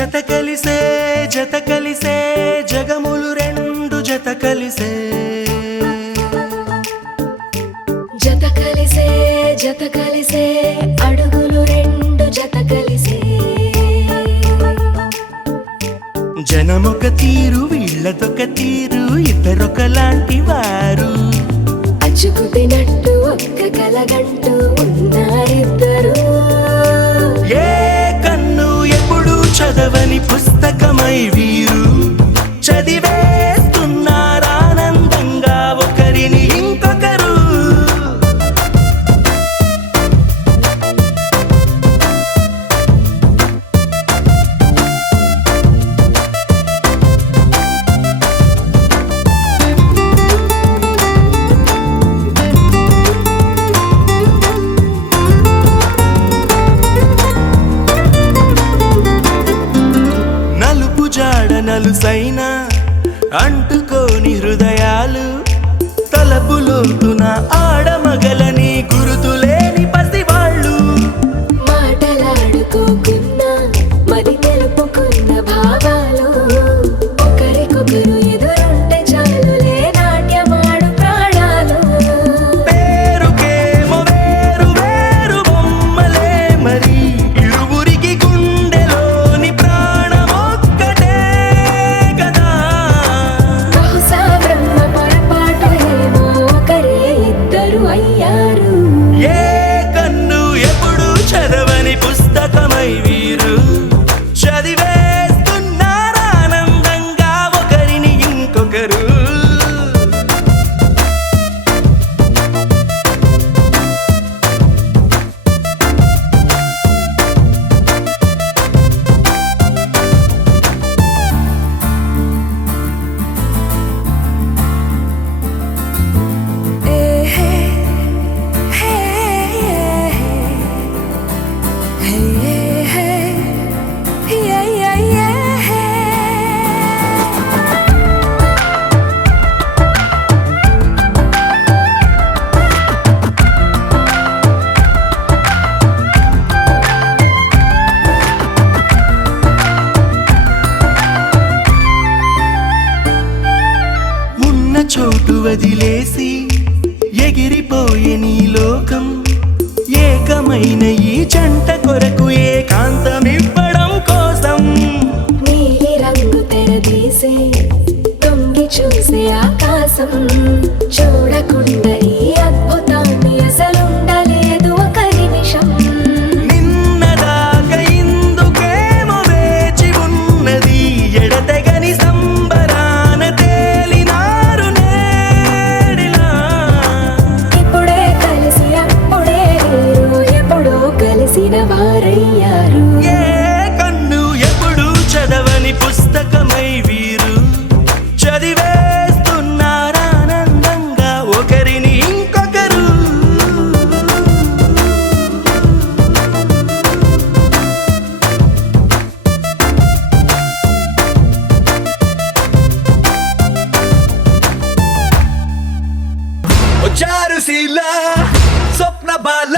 జత కలిసే జగములు రెండు జత కలిసే అడుగులు రెండు జత కలిసే జనమొక తీరు వీళ్ళదొక తీరు ఇద్దరొకలాంటి వారు అచ్చుకుతినట్టు ఒక్క కలగంటూ ఉన్నారిద్దరు ఏ కన్ను ఎప్పుడు చదవని పుస్తకమై వీరు చదివేస్తున్నారానందంగా ఒకరిని ఇంకొకరు నలుసైన అంటుకోని హృదయాలు తలపులోతున ఆడమగలని గురుతులేని పసివాళ్ళు మాటలాడుకోకున్నా మరి తెలుపుకున్న భావాలు ఒకరికొకరు ఎదురుంటే చాలులే నాట్యమాడు ప్రాణాలు పేరుకేమో వేరు వేరు బొమ్మలే మరి ఇరువురికి గుండెలోని ప్రాణమొక్కటే కదా బహుశా బ్రహ్మ పొరపాటు ఏమో ఒకరే ఇద్దరు అయ్యారు ఏ కన్ను ఎప్పుడు చదవని పుస్తకమై వీరు చదివేస్తున్నారానందంగా ఒకరిని ఇంకొకరు చోటు వదిలేసి ఎగిరిపోయే నీ లోకం ఏకమైన ఈ జంట కొరకు ఏకాంతమివ్వడం కోసం నీలి రంగు తెరదీసే తొంగి చూసే ఆకాశం చూడకుండా ఈ అద్భుతాన్ని అసలుండలేదు ఒక నిమిషం నిన్నదాకా ఇందుకేమో వేచి ఉన్నది ఎడతెగని సంబరాన తేలినారు నేడిలా ఇప్పుడే కలిసి అప్పుడే వీరు ఎప్పుడో కలిసిన వారయ్యారు ఏ కన్ను ఎప్పుడు చదవని పుస్తకమై వీరు చదివేస్తున్నారానందంగా ఒకరిని ఇంకొకరు చారుశీల స్వప్న బాల